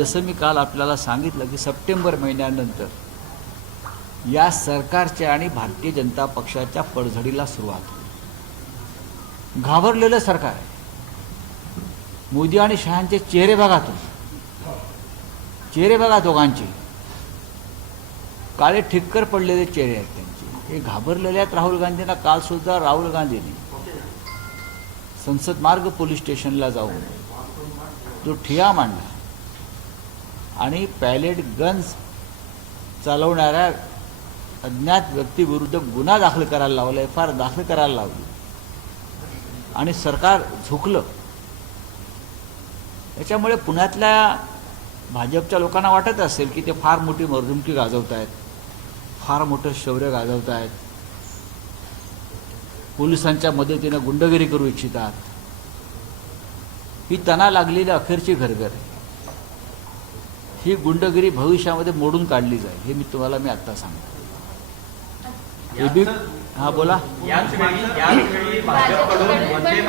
जसं मी काल आपल्याला सांगितलं की सप्टेंबर महिन्यानंतर या सरकारच्या आणि भारतीय जनता पक्षाच्या पडझडीला सुरुवात होईल. घाबरलेलं सरकार आहे. मोदी आणि शहांचे चेहरे बघा तुम्ही, चेहरे बघा दोघांचे, काळे ठिक्कर पडलेले चेहरे आहेत त्यांचे. हे घाबरलेले आहेत राहुल गांधींना. काल सुद्धा राहुल गांधींनी संसद मार्ग पोलीस स्टेशनला जाऊन जो ठिय्या मांडला आणि पॅलेट गन्स चालवणाऱ्या अज्ञात व्यक्तीविरुद्ध गुन्हा दाखल करायला लावला, FIR दाखल करायला लावली आणि सरकार झुकलं. याच्यामुळे पुण्यातल्या भाजपच्या लोकांना वाटत असेल की ते फार मोठी मर्दुमकी गाजवत आहेत, फार मोठं शौर्य गाजवत आहेत, पोलिसांच्या मदतीनं गुंडगिरी करू इच्छितात. ही त्यांना लागलेली अखेरची घरघर आहे. ही गुंडगिरी भविष्यामध्ये मोडून काढली जाईल, हे मी आत्ता सांगतो. हां बोला. याच वेळी भाजपकडून